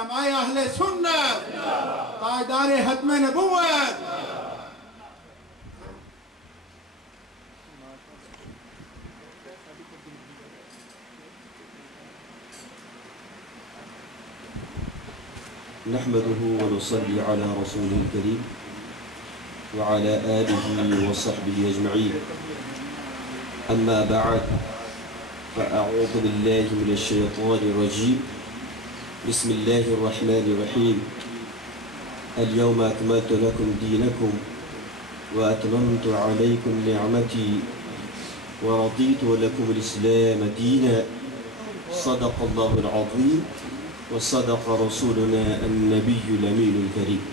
علماء اہل سنت، تاجدار ختم نبوت۔ نحمده ونصلي على رسوله الكريم وعلى آله وصحبه أجمعين، أما بعد، فأعوذ بالله من الشيطان الرجيم. بسم الله الرحمن الرحيم. اليوم أكملت لكم دينكم وأتممت عليكم نعمتي ورضيت لكم الإسلام دينا. صدق الله العظيم وصدق رسولنا النبی الامین الکریم۔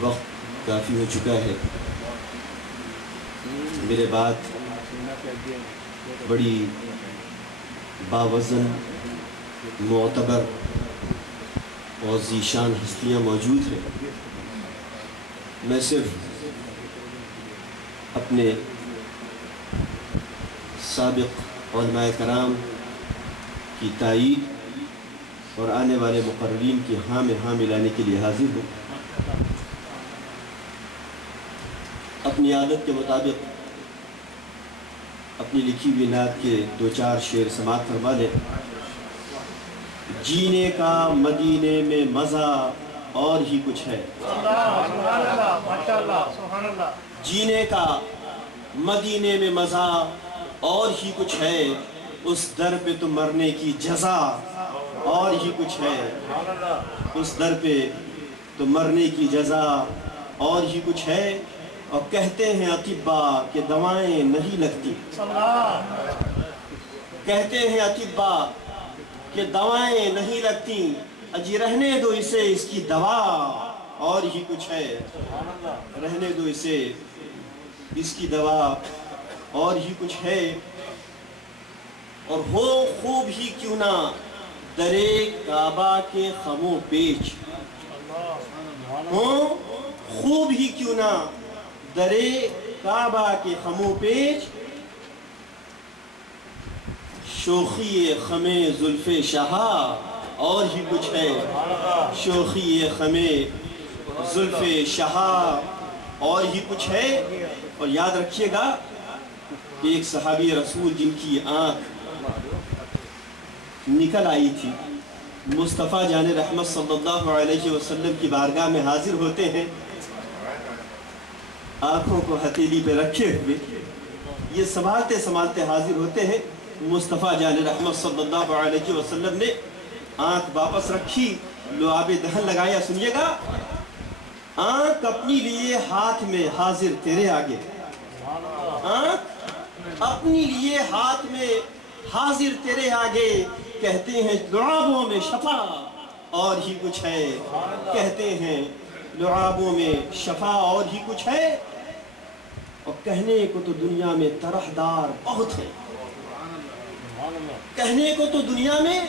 وقت کافی ہو چکا ہے، میرے بعد بڑی باوزن، معتبر اور ذیشان ہستیاں موجود ہیں۔ میں صرف اپنے سابق علماء کرام کی تائید اور آنے والے مقررین کی ہاں میں ہاں ملانے کے لیے حاضر ہوں۔ اپنی عادت کے مطابق اپنی لکھی ہوئی نعت کے 2-4 شعر سماعت فرما لیں۔ جینے کا مدینے میں مزہ اور ہی کچھ ہے، جینے کا مدینے میں مزہ اور ہی کچھ ہے، اس در پہ تو مرنے کی جزا اور ہی کچھ ہے، اس در پہ تو مرنے کی جزا اور ہی کچھ ہے۔ اور کہتے ہیں اطباء کہ دوائیں نہیں لگتی، کہتے ہیں اطباء کہ دوائیں نہیں لگتی، اجی رہنے دو اسے، اس کی دوا اور ہی کچھ ہے، رہنے دو اسے، اس کی دوا اور ہی کچھ ہے۔ اور ہو خوب ہی کیوں نہ درے کعبہ کے خم و پیچ، ہو خوب ہی کیوں نہ درے کعبہ کے خم و پیچ، شوخی خم زلف شہا اور ہی کچھ ہے، شوخی خم زلف شہا اور ہی کچھ ہے۔ اور یاد رکھیے گا کہ ایک صحابی رسول جن کی آنکھ نکل آئی تھی، مصطفیٰ جان رحمت صلی اللہ علیہ وسلم کی بارگاہ میں حاضر ہوتے ہیں، آنکھوں کو ہتھیلی پہ رکھے ہوئے یہ سنبھالتے سنبھالتے حاضر ہوتے ہیں۔ مصطفیٰ جان رحمت صلی اللہ علیہ وسلم نے آنکھ واپس رکھی، لعاب دہن لگایا۔ سنیے گا، آنکھ اپنی لیے ہاتھ میں حاضر تیرے آگے، آنکھ اپنی لیے ہاتھ میں حاضر تیرے آگے، کہتے ہیں لعابوں میں شفا اور ہی کچھ ہے، کہتے ہیں لعابوں میں شفا اور ہی کچھ ہے۔ اور کہنے کو تو دنیا میں طرحدار بہت ہے، کہنے کو تو دنیا میں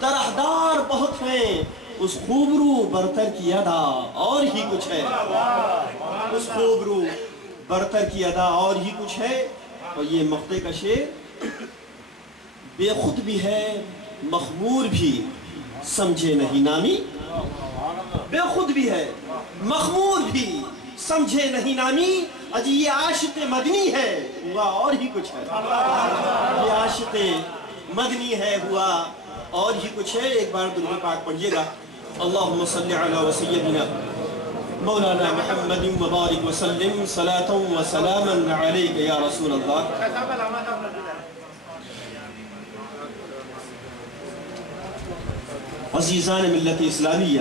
طرحدار بہت ہیں، اس خوبرو برتر کی ادا اور ہی کچھ ہے، اس خوبرو برتر کی ادا اور ہی کچھ ہے۔ اور یہ مقطع کا شعر بے خود بھی ہے، مخمور بھی، سمجھے نہیں نامی، بے خود بھی ہے، مخمور بھی، سمجھے نہیں نامی، اجی یہ عاشق مدنی ہے، ہوا اور ہی کچھ ہے، یہ عاشق مدنی ہے، ہوا اور ہی کچھ ہے۔ ایک بار درود پاک پڑھیے گا، اللہم صلی علی سیدنا مولانا محمد مبارک وسلم صلاة و سلاما علیک یا رسول اللہ۔ عزیزان ملت اسلامیہ،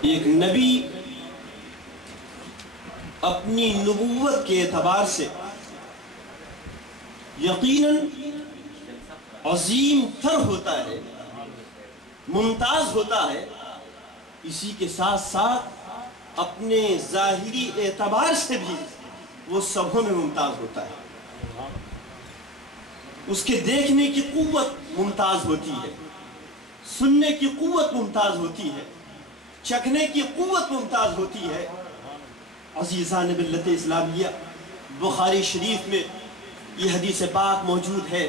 ایک نبی اپنی نبوت کے اعتبار سے یقیناً عظیم تر ہوتا ہے، ممتاز ہوتا ہے، اسی کے ساتھ ساتھ اپنے ظاہری اعتبار سے بھی وہ سبوں میں ممتاز ہوتا ہے۔ اس کے دیکھنے کی قوت ممتاز ہوتی ہے، سننے کی قوت ممتاز ہوتی ہے، چکھنے کی قوت ممتاز ہوتی ہے۔ عزیزان ملت اسلامیہ، بخاری شریف میں یہ حدیث پاک موجود ہے،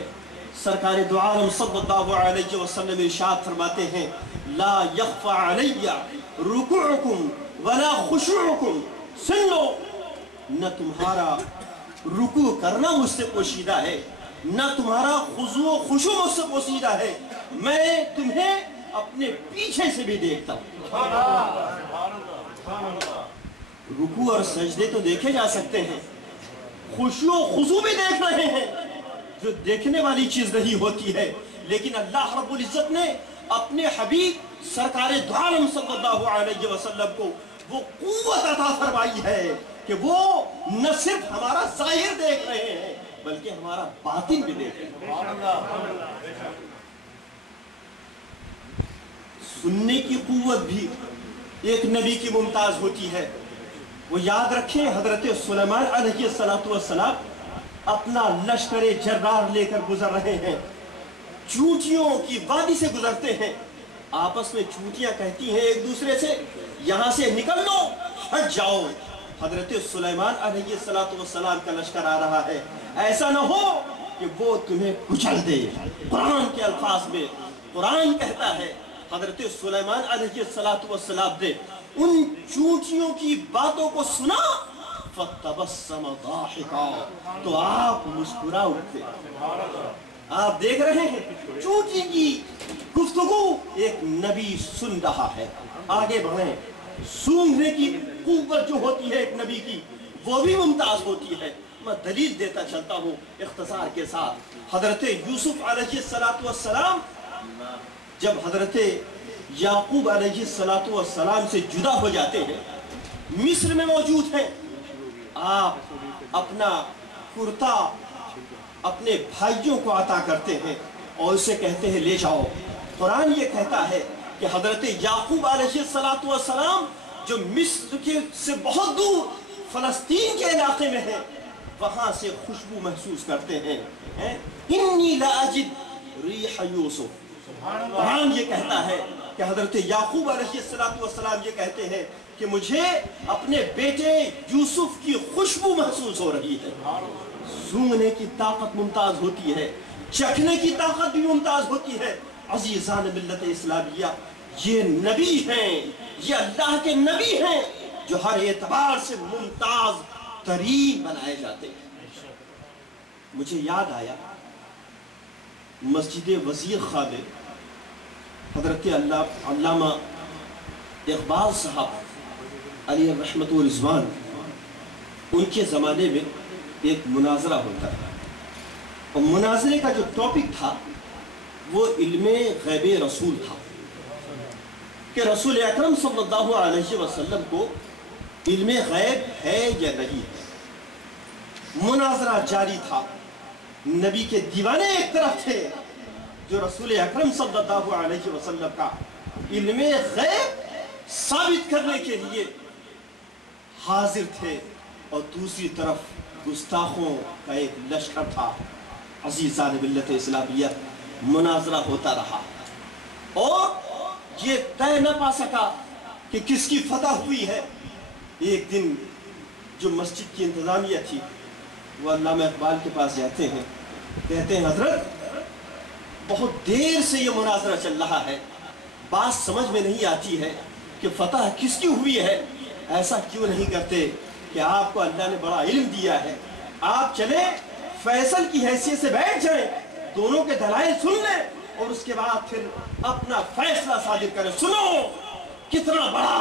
सरकार दो आलम सल्लल्लाहु अलैहि वसल्लम इरशाद फरमाते हैं, ला यख्फा अलैया रुकुउकुम वला खुशूउकुम। सुन लो, न तुम्हारा रुकू करना मुझसे पोशीदा है, न तुम्हारा खुजू खुशू मुझसे पोशीदा है, मैं तुम्हें अपने पीछे से भी देखता हूँ। रुकू और सजदे तो देखे जा सकते हैं, खुशू खुजू भी देख रहे हैं, जो देखने वाली चीज नहीं होती है। लेकिन अल्लाह रब्बुल इज्जत ने अपने हबीब सरकार दो आलम सल्लल्लाहु अलैहि वसल्लम को वो कुव्वत अता फरमाई है कि वो न सिर्फ हमारा ज़ाहिर देख रहे हैं बल्कि हमारा बातिन भी देख रहे हैं। सुनने की कुव्वत भी एक नबी की मुमताज होती है। वो याद रखें, हजरत सुलेमान अलैहिस्सलातु वस्सलाम अपना लश्करे जर्रार लेकर गुजर रहे हैं, चूंटियों की वादी से गुजरते हैं। आपस में चूंटियां कहती हैं एक दूसरे से, यहां से निकल लो, हट जाओ। हजरत सुलेमान अलैहिस्सलातु वस्सलाम का लश्कर आ रहा है, ऐसा ना हो कि वो तुम्हें कुचल दे। कुरान के अल्फाज में कुरान कहता है, हजरत सुलेमान अलैहिस्सलातु वस्सलाम ने उन चूंटियों की बातों को सुना, फतबस्सम दाहिका, तो आप मुस्कुरा उठते। आप देख रहे हैं चूंटी की गुफ्तगू एक नबी सुन रहा है। आगे बढ़े, सूंघने की कुव्वत जो होती है एक नबी की, वो भी मुमताज होती है। मैं दलील देता चलता हूँ इख्तिसार के साथ। हजरत यूसुफ अलैहिस्सलातु वस्सलाम जब हजरत याकूब अलैहिस्सलातु वस्सलाम से जुदा हो जाते हैं, मिस्र में मौजूद हैं, आप अपना कुर्ता अपने भाइयों को अता करते हैं और उसे कहते हैं ले जाओ। कुरान ये कहता है कि हजरत याकूब अलैहिस्सलातु वस्सलाम जो मिस्र के से बहुत दूर फलस्तीन के इलाके में है, वहां से खुशबू महसूस करते हैं। इन्नी ला अजिद रीह यूसुफ। कुरान ये कहता है कि हजरत याकूब अलैहिस्सलातु वस्सलाम ये कहते हैं कि मुझे अपने बेटे यूसुफ की खुशबू महसूस हो रही है। सूंघने की ताकत मुमताज होती है, चखने की ताकत भी मुमताज होती है। अजीज़ान मिल्लत इस्लामिया, ये नबी हैं, ये अल्लाह के नबी हैं जो हर एतबार से मुमताज तरीन बनाए जाते हैं। मुझे याद आया मस्जिद वजीर खां में हजरत अल्लामा इकबाल साहब अली रहमत व रिज़वान, उनके ज़माने में एक मुनाजरा होता है और मुनाजरे का जो टॉपिक था वो इल्मे गैबे रसूल था कि रसूल अकरम सल्लल्लाहु अलैहि वसल्लम को इल्मे गैब है या नहीं है। मुनाजरा जारी था। नबी के दीवाने एक तरफ थे जो रसूल अकरम सल्लल्लाहु अलैहि वसल्लम का इल्मे गैब साबित करने के लिए हाजिर थे, और दूसरी तरफ गुस्ताखों का एक लश्कर था। अजीज़ान मिल्लत इस्लामिया, मुनाजरा होता रहा और ये तय न पा सका कि किसकी फतह हुई है। एक दिन जो मस्जिद की इंतजामिया थी वो अल्लामा इकबाल के पास जाते हैं, कहते हैं हजरत बहुत देर से ये मुनाजरा चल रहा है, बात समझ में नहीं आती है कि फतह किसकी हुई है। ऐसा क्यों नहीं करते कि आपको अल्लाह ने बड़ा इल्म दिया है, आप चले फैसल की हैसियत से बैठ जाएं, दोनों के दलाइल सुन लें और उसके बाद फिर अपना फैसला सादिर करें। सुनो कितना बड़ा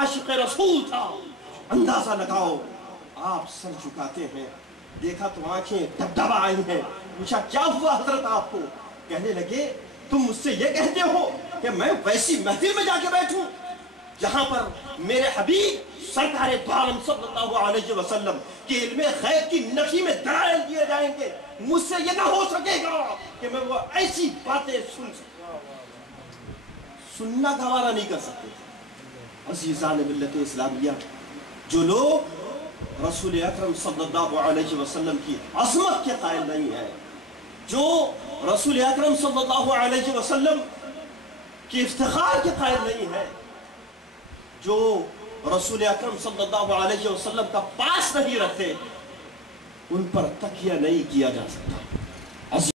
आशिक रसूल था, अंदाजा लगाओ। आप सर झुकाते हैं, देखा तो आंखें दबदबा आई हैं। पूछा क्या हुआ हजरत आपको? कहने लगे तुम मुझसे ये कहते हो कि मैं वैसी महफिल में जाके बैठूं जहां पर मेरे हबीब सरकार दो आलम सल्लल्लाहु अलैहि वसल्लम के इल्मे गैब की नफी में दलाइल दिए जाएंगे। मुझसे ये ना हो सकेगा कि मैं वो ऐसी बातें सुनना गवारा नहीं कर सकते। अज़ीज़ान मिल्लत इस्लामिया, जो लोग रसूल अकरम सल्लल्लाहु अलैहि वसल्लम की अज़मत के कायल नहीं है, जो रसूल अकरम सल्लल्लाहु अलैहि वसल्लम के इफ्तिखार के कायल नहीं है, जो रसूल अकरम सल्लल्लाहु अलैहि वसल्लम का पास नहीं रखते, उन पर तकिया नहीं किया जा सकता।